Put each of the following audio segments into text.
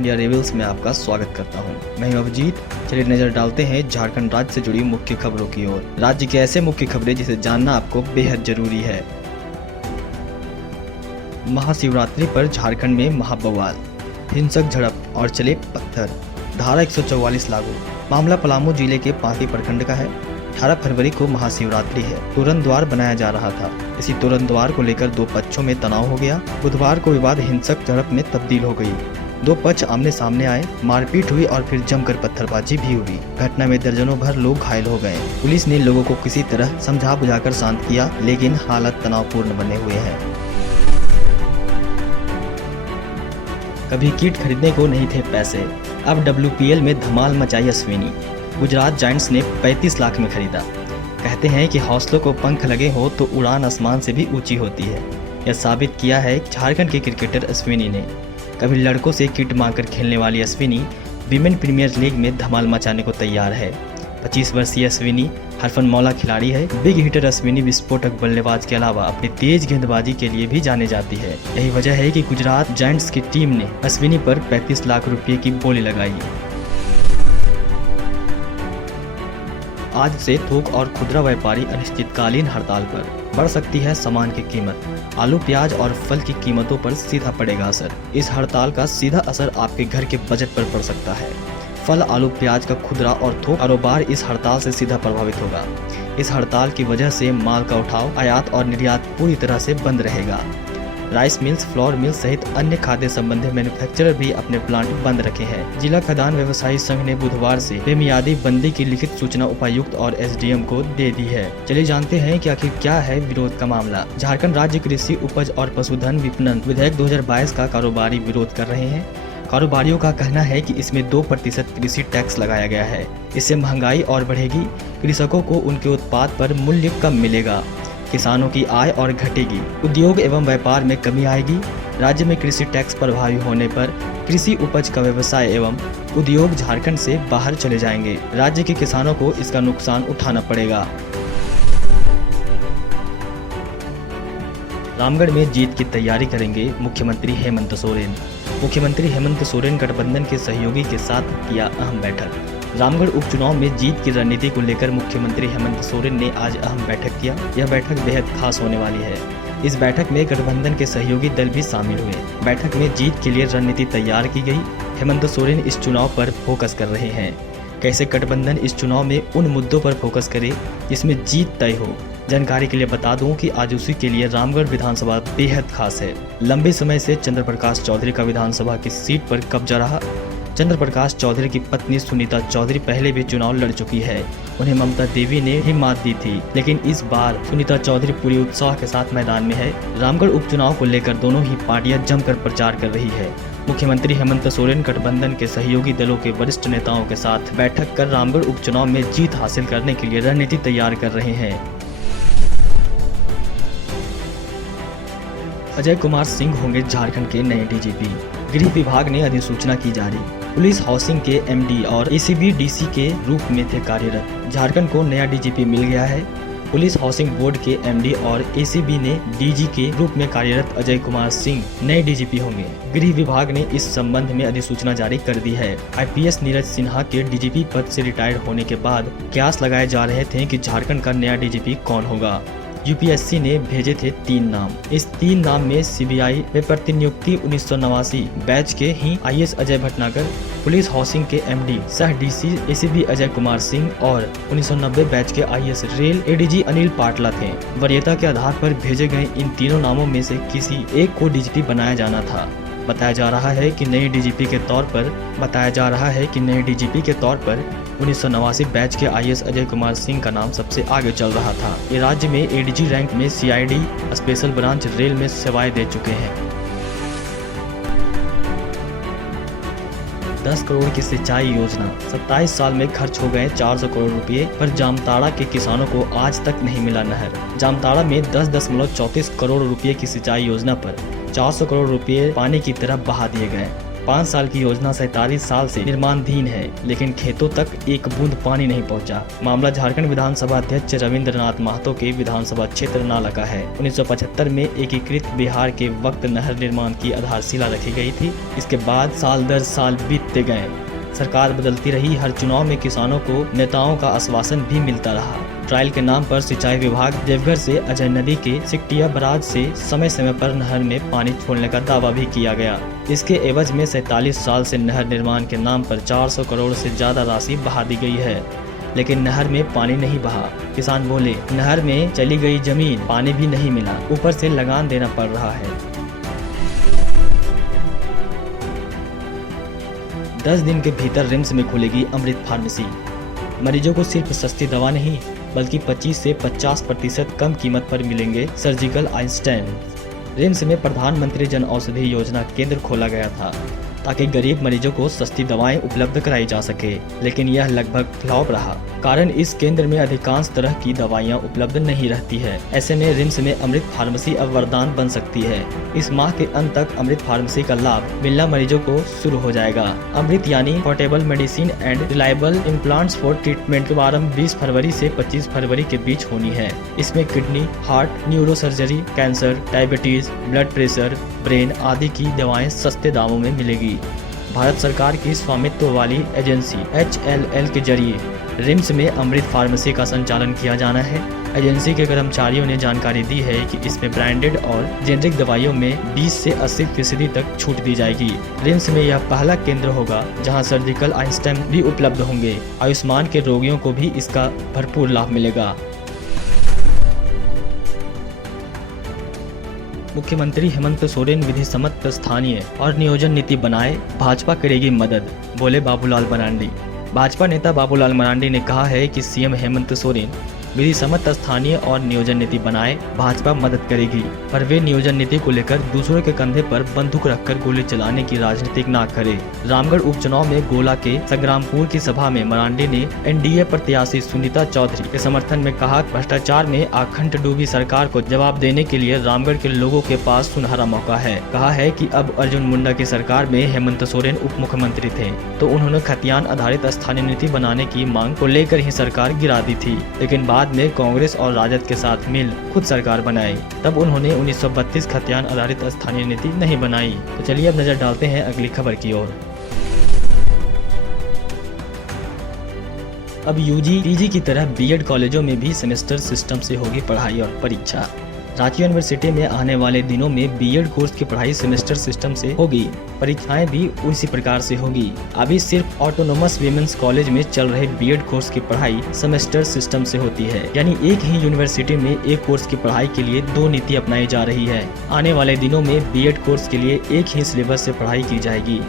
India reviews में आपका स्वागत करता हूं। मैं हूं अभिजीत। चलिए नजर डालते हैं झारखंड राज्य से जुड़ी मुख्य खबरों की ओर। राज्य की ऐसे मुख्य खबरें जिसे जानना आपको बेहद जरूरी है। महाशिवरात्रि पर झारखंड में महाबवाल, हिंसक झड़प और चले पत्थर। धारा 144 लागू। मामला पलामू जिले के पांकी प्रखंड का है। 18 फरवरी को महाशिवरात्रि है। तोरण द्वार बनाया जा रहा था। इसी तोरण द्वार को लेकर दो पक्षों में तनाव हो गया। बुधवार को विवाद हिंसक झड़प में तब्दील हो गई। दो पक्ष आमने सामने आए, मारपीट हुई और फिर जमकर पत्थरबाजी भी हुई। घटना में दर्जनों भर लोग घायल हो गए। पुलिस ने लोगों को किसी तरह समझा बुझाकर शांत किया, लेकिन हालात तनावपूर्ण बने हुए हैं। कभी किट खरीदने को नहीं थे पैसे, अब WPL में धमाल मचाई अश्विनी। गुजरात जायंट्स ने 35 लाख में खरीदा। कहते हैं कि हौसलों को पंख लगे हो तो उड़ान आसमान से भी ऊंची होती है। यह साबित किया है झारखंड के क्रिकेटर अश्विनी ने। कभी लड़कों से किट मांगकर खेलने वाली अश्विनी विमेन प्रीमियर लीग में धमाल मचाने को तैयार है। 25 वर्षीय अश्विनी हरफन मौला खिलाड़ी है। बिग हिटर अश्विनी विस्फोटक बल्लेबाज के अलावा अपनी तेज गेंदबाजी के लिए भी जाने जाती है। यही वजह है कि गुजरात जायंट्स की टीम ने अश्विनी पर 35 लाख रुपए की बोली लगाई। आज से थोक और खुदरा व्यापारी अनिश्चितकालीन हड़ताल पर। बढ़ सकती है सामान की कीमत। आलू, प्याज और फल की कीमतों पर सीधा पड़ेगा असर। इस हड़ताल का सीधा असर आपके घर के बजट पर पड़ सकता है। फल, आलू, प्याज का खुदरा और थोक कारोबार इस हड़ताल से सीधा प्रभावित होगा। इस हड़ताल की वजह से माल का उठाव, आयात और निर्यात पूरी तरह से बंद रहेगा। राइस मिल्स, फ्लोर मिल सहित अन्य खाद्य संबंधी मैन्युफैक्चरर भी अपने प्लांट बंद रखे हैं। जिला खदान व्यवसायी संघ ने बुधवार से बेमियादी बंदी की लिखित सूचना उपायुक्त और SDM को दे दी है। चलिए जानते हैं कि आखिर क्या है विरोध का मामला। झारखंड राज्य कृषि उपज और पशुधन विपणन विधेयक 2022 का कारोबारी विरोध कर रहे हैं। कारोबारियों का कहना है कि इसमें 2% कृषि टैक्स लगाया गया है। इससे महंगाई और बढ़ेगी। कृषकों को उनके उत्पाद पर मूल्य कम मिलेगा। किसानों की आय और घटेगी। उद्योग एवं व्यापार में कमी आएगी। राज्य में कृषि टैक्स प्रभावी होने पर कृषि उपज का व्यवसाय एवं उद्योग झारखंड से बाहर चले जाएंगे। राज्य के किसानों को इसका नुकसान उठाना पड़ेगा। रामगढ़ में जीत की तैयारी करेंगे मुख्यमंत्री हेमंत सोरेन। मुख्यमंत्री हेमंत सोरेन गठबंधन के सहयोगी के साथ किया अहम बैठक। रामगढ़ उपचुनाव में जीत की रणनीति को लेकर मुख्यमंत्री हेमंत सोरेन ने आज अहम बैठक किया। यह बैठक बेहद खास होने वाली है। इस बैठक में गठबंधन के सहयोगी दल भी शामिल हुए। बैठक में जीत के लिए रणनीति तैयार की गई। हेमंत सोरेन इस चुनाव पर फोकस कर रहे हैं। कैसे गठबंधन इस चुनाव में उन मुद्दों पर फोकस करे जिसमें जीत तय हो। जानकारी के लिए बता दूं कि आज उसी के लिए रामगढ़ विधानसभा बेहद खास है। लंबे समय से चंद्र प्रकाश चौधरी का विधानसभा की सीट पर कब्जा रहा। चंद्र प्रकाश चौधरी की पत्नी सुनीता चौधरी पहले भी चुनाव लड़ चुकी है। उन्हें ममता देवी ने ही मात दी थी, लेकिन इस बार सुनीता चौधरी पूरी उत्साह के साथ मैदान में है। रामगढ़ उपचुनाव को लेकर दोनों ही पार्टियां जमकर प्रचार कर रही है। मुख्यमंत्री हेमंत सोरेन गठबंधन के सहयोगी दलों के वरिष्ठ नेताओं के साथ बैठक कर रामगढ़ उपचुनाव में जीत हासिल करने के लिए रणनीति तैयार कर रहे हैं। अजय कुमार सिंह होंगे झारखंड के नए DGP। गृह विभाग ने अधिसूचना की जारी। पुलिस हाउसिंग के MD और ACB DC के रूप में थे कार्यरत। झारखंड को नया DGP मिल गया है। पुलिस हाउसिंग बोर्ड के MD और ACB ने DG के रूप में कार्यरत अजय कुमार सिंह नए DGP होंगे। गृह विभाग ने इस संबंध में अधिसूचना जारी कर दी है। IPS नीरज सिन्हा के DGP पद से रिटायर होने के बाद कयास लगाए जा रहे थे कि झारखंड का नया DGP कौन होगा। UPSC ने भेजे थे 3 नाम। इस 3 नाम में CBI में प्रतिनियुक्ति 1989 बैच के ही IS Ajay Bhatnagar, police housing के MD सह DC ACB अजय कुमार सिंह और 1990 बैच के IS रेल ADG अनिल पाटला थे। वरीयता के आधार पर भेजे गए इन तीनों नामों में से किसी एक को DGP बनाया जाना था। बताया जा रहा है कि नए DGP के तौर पर 1989 बैच के IS अजय कुमार सिंह का नाम सबसे आगे चल रहा था। ये राज्य में ADG रैंक में CID स्पेशल ब्रांच रेल में सेवाएं दे चुके हैं। 10 करोड़ की सिंचाई योजना। 27 साल में खर्च हो गए 400 करोड़ रुपए, पर जामताड़ा के किसानों को आज तक नहीं मिला नहर। जामताड़ा में 10.34 करोड़ रुपए की सिंचाई योजना पर 400 करोड़ रुपए पानी की तरह बहा दिए गए। 5 साल की योजना 47 साल से निर्माणाधीन है, लेकिन खेतों तक एक बूंद पानी नहीं पहुंचा। मामला झारखंड विधानसभा अध्यक्ष रविंद्रनाथ महतो के विधानसभा क्षेत्र नाला का है। 1975 में एकीकृत बिहार के वक्त नहर निर्माण की आधारशिला रखी गई थी। इसके बाद साल दर साल बीतते गए, सरकार बदलती रही। हर चुनाव में किसानों को नेताओं का आश्वासन भी मिलता रहा। ट्रायल के नाम पर सिंचाई विभाग देवघर से अजय नदी के सिकटिया बराज से समय समय पर नहर में पानी छोड़ने का दावा भी किया गया। इसके एवज में 47 साल से नहर निर्माण के नाम पर 400 करोड़ से ज्यादा राशि बहा दी गई है, लेकिन नहर में पानी नहीं बहा। किसान बोले, नहर में चली गई जमीन, पानी भी नहीं मिला, ऊपर से लगान देना पड़ रहा है। 10 दिन के भीतर रिम्स में खुलेगी अमृत फार्मेसी। मरीजों को सिर्फ सस्ती दवा नहीं, बल्कि 25 से 50% कम कीमत पर मिलेंगे सर्जिकल आइंस्टाइन। रिम्स में प्रधानमंत्री जन औषधि योजना केंद्र खोला गया था ताकि गरीब मरीजों को सस्ती दवाएं उपलब्ध कराई जा सके, लेकिन यह लगभग फ्लॉप रहा। कारण इस केंद्र में अधिकांश तरह की दवाइयां उपलब्ध नहीं रहती है। ऐसे में रिम्स में अमृत फार्मेसी अब वरदान बन सकती है। इस माह के अंत तक अमृत फार्मेसी का लाभ मिलना मरीजों को शुरू हो जाएगा। अमृत यानी portable medicine and reliable implants for treatment शुभारंभ 20 फरवरी से 25 फरवरी के बीच होनी है। इसमें kidney, heart, neurosurgery, cancer, diabetes, blood pressure, brain आदि की दवाएं सस्ते दामों में मिलेगी। भारत सरकार की स्वामित्व वाली एजेंसी HLL के जरिए रिम्स में अमृत फार्मेसी का संचालन किया जाना है। एजेंसी के कर्मचारियों ने जानकारी दी है कि इसमें ब्रांडेड और जेनरिक दवाइयों में 20 से 80% तक छूट दी जाएगी। रिम्स में यह पहला केंद्र होगा जहां सर्जिकल आइंस्टाइन भी उपलब्ध होंगे। आयुष्मान के रोगियों को भी इसका भरपूर लाभ मिलेगा। मुख्यमंत्री हेमंत सोरेन विधि सम्मत स्थानीय और नियोजन नीति बनाए, भाजपा करेगी मदद, बोले बाबूलाल मरांडी। भाजपा नेता बाबूलाल मरांडी ने कहा है कि सीएम हेमंत सोरेन विधि सम्मत स्थानीय और नियोजन नीति बनाए, भाजपा मदद करेगी, पर वे नियोजन नीति को लेकर दूसरों के कंधे पर बंदूक रखकर गोली चलाने की राजनीति ना करे। रामगढ़ उपचुनाव में गोला के संग्रामपुर की सभा में मरांडी ने एनडीए प्रत्याशी सुनीता चौधरी के समर्थन में कहा, भ्रष्टाचार में आखंड डूबी सरकार को जवाब देने के लिए रामगढ़ के लोगों के पास सुनहरा मौका है। कहा है कि अब अर्जुन मुंडा की सरकार में हेमंत सोरेन उप मुख्यमंत्री थे तो उन्होंने खतियान आधारित स्थानीय नीति बनाने की मांग को लेकर ही सरकार गिरा दी थी, लेकिन बाद में कांग्रेस और राजद के साथ मिल खुद सरकार बनाई। तब उन्होंने 1932 खतियान आधारित स्थानीय नीति नहीं बनाई। तो चलिए अब नजर डालते हैं अगली खबर की ओर। अब यूजी पीजी की तरह बीएड कॉलेजों में भी सेमेस्टर सिस्टम से होगी पढ़ाई और परीक्षा। रांची यूनिवर्सिटी में आने वाले दिनों में बीएड कोर्स की पढ़ाई सेमेस्टर सिस्टम से होगी, परीक्षाएं भी उसी प्रकार से होगी। अभी सिर्फ ऑटोनोमस वीमेंस कॉलेज में चल रहे बीएड कोर्स की पढ़ाई सेमेस्टर सिस्टम से होती है, यानी एक ही यूनिवर्सिटी में एक कोर्स की पढ़ाई के लिए 2 नीति अपनाई जा रही है। आने वाले दिनों में बीएड कोर्स के लिए एक ही सिलेबस से पढ़ाई की जाएगी।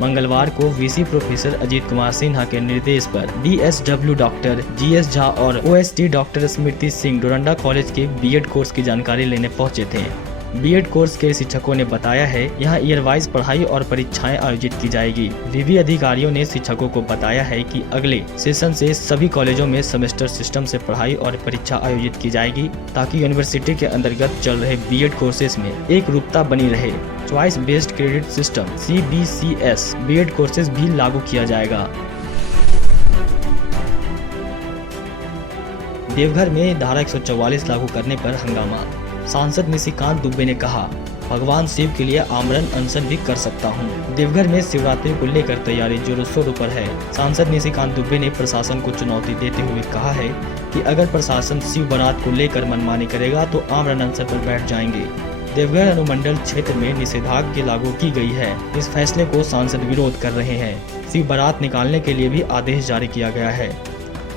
मंगलवार को वीसी प्रोफेसर अजीत कुमार सिन्हा के निर्देश पर डीएसडब्ल्यू डॉक्टर जीएस झा और ओएसटी डॉक्टर स्मृति सिंह डोरंडा कॉलेज के बीएड कोर्स की जानकारी लेने पहुंचे थे। बीएड कोर्स के शिक्षकों ने बताया है यहाँ ईयर वाइज पढ़ाई और परीक्षाएं आयोजित की जाएगी। विवि अधिकारियों ने शिक्षकों को बताया है कि अगले सेशन से सभी कॉलेजों में सेमेस्टर सिस्टम से पढ़ाई और परीक्षा आयोजित की जाएगी, ताकि यूनिवर्सिटी के अंतर्गत चल रहे बीएड कोर्सेज में एक रूपता बनी रहे। Choice based credit system CBCS BEd courses भी लागू किया जाएगा। देवघर में धारा 144 लागू करने पर हंगामा। सांसद निशिकांत दुबे ने कहा, भगवान शिव के लिए आमरण अनशन भी कर सकता हूं। देवघर में शिवरात्रि को लेकर तैयारी जोरों शोरों पर है। सांसद निशिकांत दुबे ने प्रशासन को चुनौती देते हुए कहा है कि अगर प्रशासन शिव बारात को लेकर मनमानी करेगा तो आमरण अनशन पर बैठ जाएंगे। देवघर अनुमंडल क्षेत्र में निषेधाज्ञा लागू की गई है। इस फैसले को सांसद विरोध कर रहे हैं। शिव बारात निकालने के लिए भी आदेश जारी किया गया है।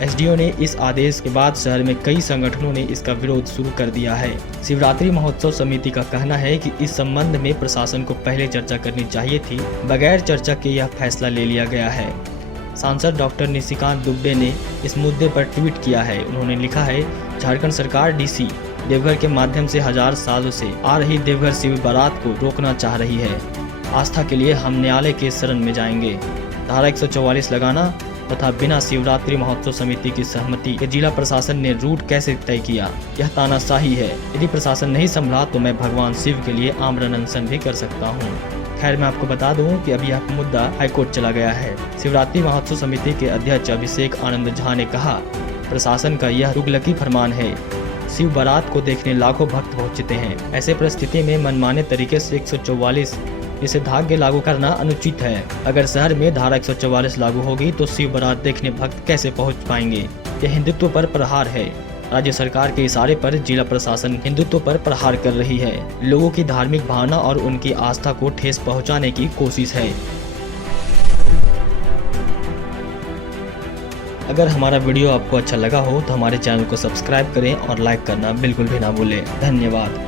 एसडीओ ने इस आदेश के बाद शहर में कई संगठनों ने इसका विरोध शुरू कर दिया है। शिवरात्रि महोत्सव समिति का कहना है कि इस संबंध में प्रशासन को पहले चर्चा करनी चाहिए थी, बगैर चर्चा के यह फैसला ले लिया गया है। सांसद डॉक्टर निशिकांत दुबे ने इस मुद्दे पर ट्वीट किया है। उन्होंने लिखा है, झारखंड सरकार डीसी देवघर के माध्यम से 1000 सालों से आ रही देवघर शिव बारात को रोकना चाह रही है। आस्था के लिए हम न्यायालय के शरण में जाएंगे। धारा 144 लगाना तथा बिना शिवरात्रि महोत्सव समिति की सहमति के जिला प्रशासन ने रूट कैसे तय किया, यह तानाशाही है। यदि प्रशासन नहीं संभला तो मैं भगवान शिव के लिए आमरण अनशन भी कर सकता हूँ। खैर, मैं आपको बता दूं कि अभी यह मुद्दा हाईकोर्ट चला गया है। शिवरात्रि महोत्सव समिति के अध्यक्ष अभिषेक आनंद झा ने कहा, प्रशासन का यह तुगलकी फरमान है। शिव बारात को देखने लाखों भक्त पहुंचते हैं। ऐसे परिस्थिति में मनमाने तरीके से 144 निषेधाज्ञा लागू करना अनुचित है। अगर शहर में धारा 144 लागू होगी तो शिव बारात देखने भक्त कैसे पहुंच पाएंगे? यह हिंदुत्व पर प्रहार है। राज्य सरकार के इशारे पर जिला प्रशासन हिंदुत्व पर प्रहार कर रही है। लोगों की धार्मिक भावना और उनकी आस्था को ठेस पहुंचाने की कोशिश है। अगर हमारा वीडियो आपको अच्छा लगा हो तो हमारे चैनल को सब्सक्राइब करें और लाइक करना बिल्कुल भी ना भूलें। धन्यवाद।